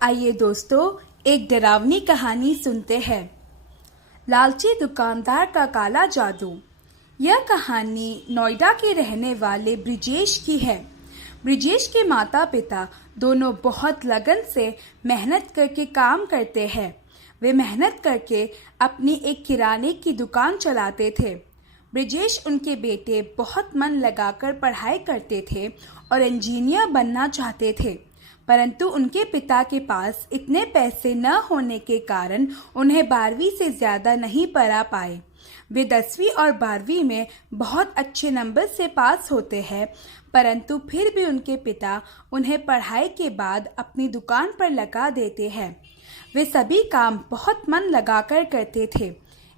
आइए दोस्तों, एक डरावनी कहानी सुनते हैं। लालची दुकानदार का काला जादू। यह कहानी नोएडा के रहने वाले ब्रिजेश की है। ब्रिजेश के माता पिता दोनों बहुत लगन से मेहनत करके काम करते हैं। वे मेहनत करके अपनी एक किराने की दुकान चलाते थे। ब्रिजेश उनके बेटे बहुत मन लगाकर पढ़ाई करते थे और इंजीनियर बनना चाहते थे, परंतु उनके पिता के पास इतने पैसे न होने के कारण उन्हें 12वीं से ज़्यादा नहीं पढ़ा पाए। वे 10वीं और 12वीं में बहुत अच्छे नंबर से पास होते हैं, परंतु फिर भी उनके पिता उन्हें पढ़ाई के बाद अपनी दुकान पर लगा देते हैं। वे सभी काम बहुत मन लगाकर करते थे,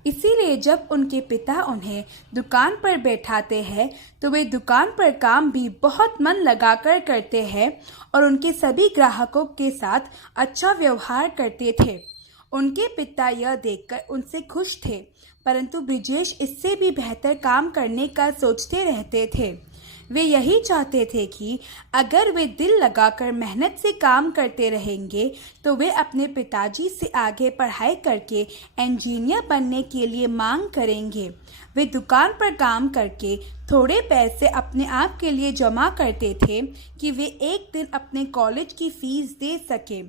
इसीलिए जब उनके पिता उन्हें दुकान पर बैठाते हैं तो वे दुकान पर काम भी बहुत मन लगाकर करते हैं और उनके सभी ग्राहकों के साथ अच्छा व्यवहार करते थे। उनके पिता यह देखकर उनसे खुश थे, परंतु ब्रिजेश इससे भी बेहतर काम करने का सोचते रहते थे। वे यही चाहते थे कि अगर वे दिल लगाकर मेहनत से काम करते रहेंगे तो वे अपने पिताजी से आगे पढ़ाई करके इंजीनियर बनने के लिए मांग करेंगे। वे दुकान पर काम करके थोड़े पैसे अपने आप के लिए जमा करते थे कि वे एक दिन अपने कॉलेज की फीस दे सके।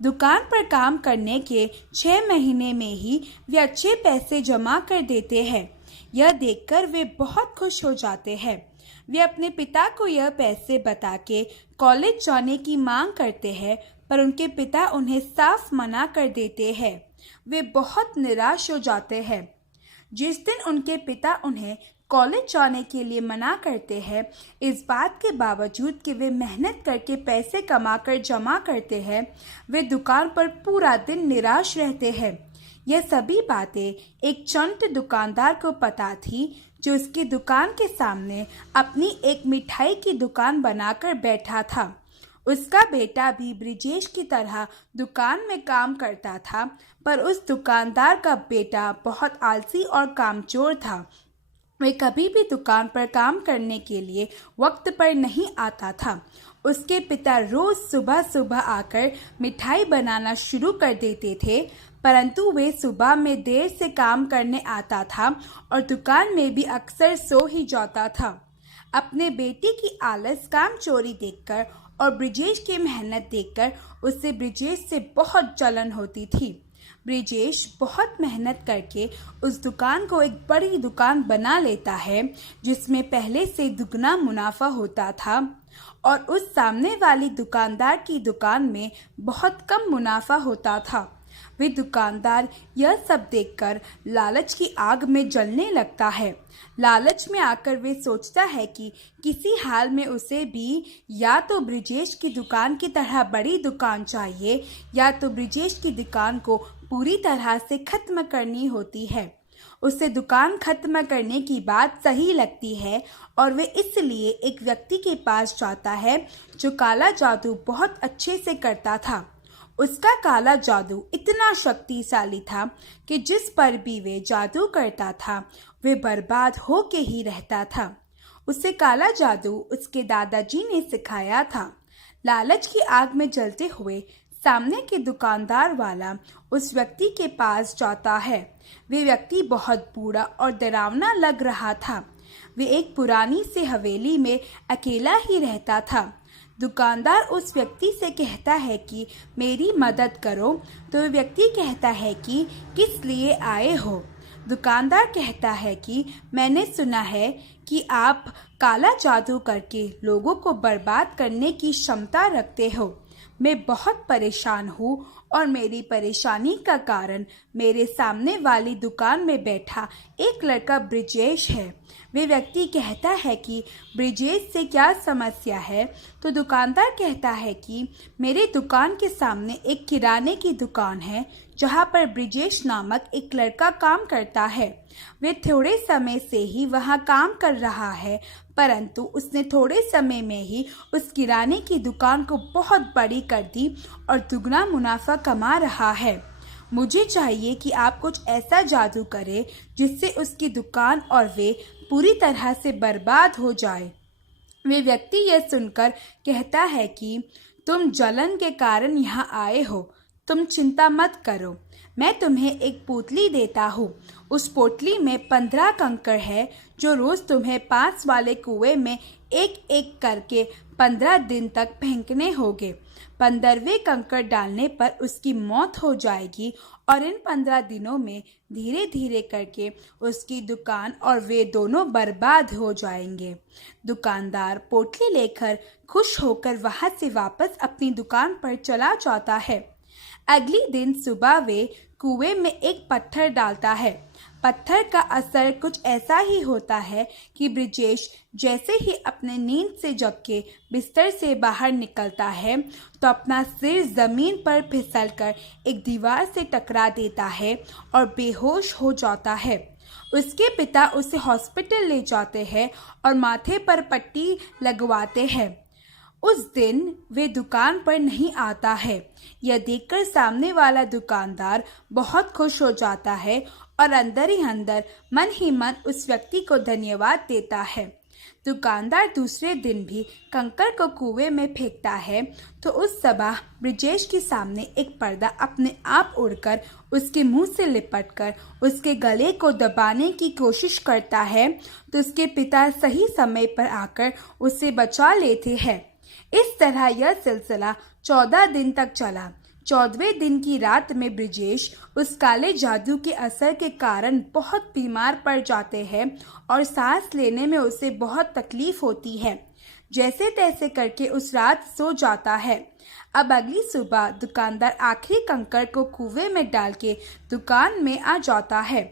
दुकान पर काम करने के 6 महीने में ही वे अच्छे पैसे जमा कर देते हैं। यह देखकर वे बहुत खुश हो जाते हैं। वे अपने पिता को यह पैसे बता के कॉलेज जाने की मांग करते हैं, पर उनके पिता उन्हें साफ मना कर देते हैं। वे बहुत निराश हो जाते हैं। जिस दिन उनके पिता उन्हें कॉलेज जाने के लिए मना करते हैं, इस बात के बावजूद कि वे मेहनत करके पैसे कमाकर जमा करते हैं, वे दुकान पर पूरा दिन निराश रहते हैं। यह सभी बातें एक चंट दुकानदार को पता थी, जो उसकी दुकान के सामने अपनी एक मिठाई की दुकान बनाकर बैठा था। उसका बेटा भी ब्रिजेश की तरह दुकान में काम करता था, पर उस दुकानदार का बेटा बहुत आलसी और कामचोर था। वे कभी भी दुकान पर काम करने के लिए वक्त पर नहीं आता था। उसके पिता रोज सुबह सुबह आकर मिठाई बनाना शुरू कर देते थे, परंतु वे सुबह में देर से काम करने आता था और दुकान में भी अक्सर सो ही जाता था। अपने बेटे की आलस काम चोरी देखकर और ब्रिजेश की मेहनत देखकर उससे ब्रिजेश से बहुत जलन होती थी। ब्रिजेश बहुत मेहनत करके उस दुकान को एक बड़ी दुकान बना लेता है, जिसमें पहले से दुगना मुनाफा होता था और उस सामने वाली दुकानदार की दुकान में बहुत कम मुनाफा होता था। वे दुकानदार यह सब देखकर लालच की आग में जलने लगता है। लालच में आकर वे सोचता है कि किसी हाल में उसे भी या तो ब्रिजेश की दुकान की तरह बड़ी दुकान चाहिए या तो ब्रिजेश की दुकान को पूरी तरह से खत्म करनी होती है। उसे दुकान खत्म करने की बात सही लगती है और वे इसलिए एक व्यक्ति के पास जाता है जो काला जादू बहुत अच्छे से करता था। उसका काला जादू इतना शक्तिशाली था कि जिस पर भी वे जादू करता था वे बर्बाद हो के ही रहता था। उसे काला जादू उसके दादाजी ने सिखाया था। लालच की आग में जलते हुए सामने के दुकानदार वाला उस व्यक्ति के पास जाता है। वे व्यक्ति बहुत बूढ़ा और डरावना लग रहा था। वे एक पुरानी सी हवेली में अकेला ही रहता था। दुकानदार उस व्यक्ति से कहता है कि मेरी मदद करो, तो वह व्यक्ति कहता है कि किस लिए आए हो। दुकानदार कहता है कि मैंने सुना है कि आप काला जादू करके लोगों को बर्बाद करने की क्षमता रखते हो। मैं बहुत परेशान हूँ और मेरी परेशानी का कारण मेरे सामने वाली दुकान में बैठा एक लड़का ब्रिजेश है। वे व्यक्ति कहता है कि ब्रिजेश से क्या समस्या है, तो दुकानदार कहता है कि मेरे दुकान के सामने एक किराने की दुकान है जहाँ पर ब्रिजेश नामक एक लड़का काम करता है। वे थोड़े समय से ही वहाँ काम कर रहा है, परंतु उसने थोड़े समय में ही उस किराने की दुकान को बहुत बड़ी कर दी और दुगना मुनाफा कमा रहा है। मुझे चाहिए कि आप कुछ ऐसा जादू करें जिससे उसकी दुकान और वे पूरी तरह से बर्बाद हो जाए। वे व्यक्ति यह सुनकर कहता है कि तुम जलन के कारण यहाँ आए हो, तुम चिंता मत करो। मैं तुम्हें एक पोटली देता हूँ। उस पोटली में 15 कंकड़ है जो रोज तुम्हें पास वाले कुएं में एक एक करके 15 दिन तक फेंकने होंगे। 15वें कंकड़ डालने पर उसकी मौत हो जाएगी और इन 15 दिनों में धीरे धीरे करके उसकी दुकान और वे दोनों बर्बाद हो जाएंगे। दुकानदार पोटली लेकर खुश होकर वहां से वापस अपनी दुकान पर चला जाता है। अगले दिन सुबह वे कुएं में एक पत्थर डालता है। पत्थर का असर कुछ ऐसा ही होता है कि ब्रिजेश जैसे ही अपने नींद से जग के बिस्तर से बाहर निकलता है तो अपना सिर जमीन पर फिसलकर एक दीवार से टकरा देता है और बेहोश हो जाता है। उसके पिता उसे हॉस्पिटल ले जाते हैं और माथे पर पट्टी लगवाते हैं। उस दिन वे दुकान पर नहीं आता है। यह देखकर सामने वाला दुकानदार बहुत खुश हो जाता है और अंदर ही अंदर मन ही मन उस व्यक्ति को धन्यवाद देता है। दुकानदार दूसरे दिन भी कंकड़ को कुएं में फेंकता है तो उस सुबह ब्रिजेश के सामने एक पर्दा अपने आप उड़कर उसके मुंह से लिपटकर उसके गले को दबाने की कोशिश करता है तो उसके पिता सही समय पर आकर उसे बचा लेते हैं। इस तरह यह सिलसिला 14 दिन तक चला। 14वें दिन की रात में ब्रिजेश उस काले जादू के असर के कारण बहुत बीमार पड़ जाते हैं और सांस लेने में उसे बहुत तकलीफ होती है। जैसे तैसे करके उस रात सो जाता है। अब अगली सुबह दुकानदार आखिरी कंकड़ को कुएं में डाल के दुकान में आ जाता है।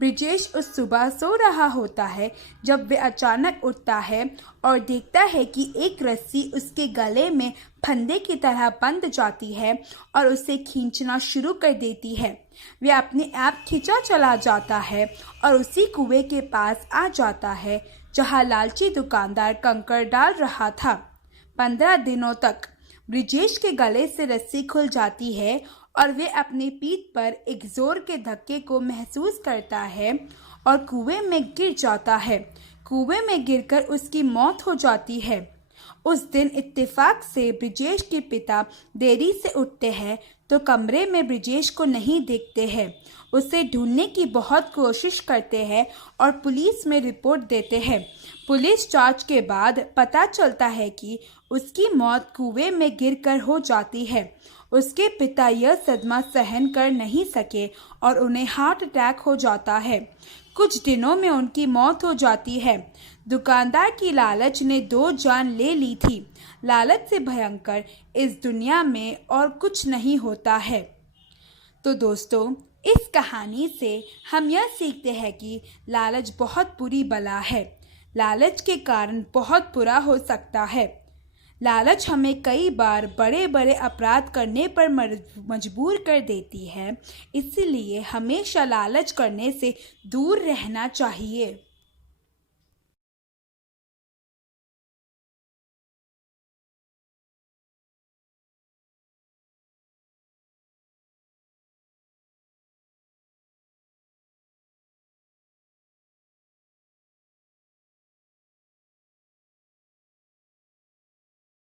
ब्रिजेश उस सुबह सो रहा होता है जब वे अचानक उठता है और देखता है कि एक रस्सी उसके गले में फंदे की तरह बंध जाती है और उसे खींचना शुरू कर देती है। वे अपने आप खींचा चला जाता है और उसी कुएं के पास आ जाता है जहां लालची दुकानदार कंकड़ डाल रहा था। 15 दिनों तक ब्रिजेश के गले से रस्सी खुल जाती है और वे अपनी पीठ पर एक जोर के धक्के को महसूस करता है और कुएं में गिर जाता है। कुएं में गिरकर उसकी मौत हो जाती है। उस दिन इत्तेफाक से ब्रिजेश के पिता देरी से उठते हैं तो कमरे में ब्रिजेश को नहीं देखते हैं। उसे ढूंढने की बहुत कोशिश करते हैं और पुलिस में रिपोर्ट देते हैं। पुलिस जांच के बाद पता चलता है कि उसकी मौत कुएं में गिरकर हो जाती है। उसके पिता यह सदमा सहन कर नहीं सके और उन्हें हार्ट अटैक हो जाता है। कुछ दिनों में उनकी मौत हो जाती है। दुकानदार की लालच ने 2 जान ले ली थी। लालच से भयंकर इस दुनिया में और कुछ नहीं होता है। तो दोस्तों, इस कहानी से हम यह सीखते हैं कि लालच बहुत बुरी बला है। लालच के कारण बहुत बुरा हो सकता है। लालच हमें कई बार बड़े बड़े अपराध करने पर मजबूर कर देती है। इसीलिए हमेशा लालच करने से दूर रहना चाहिए।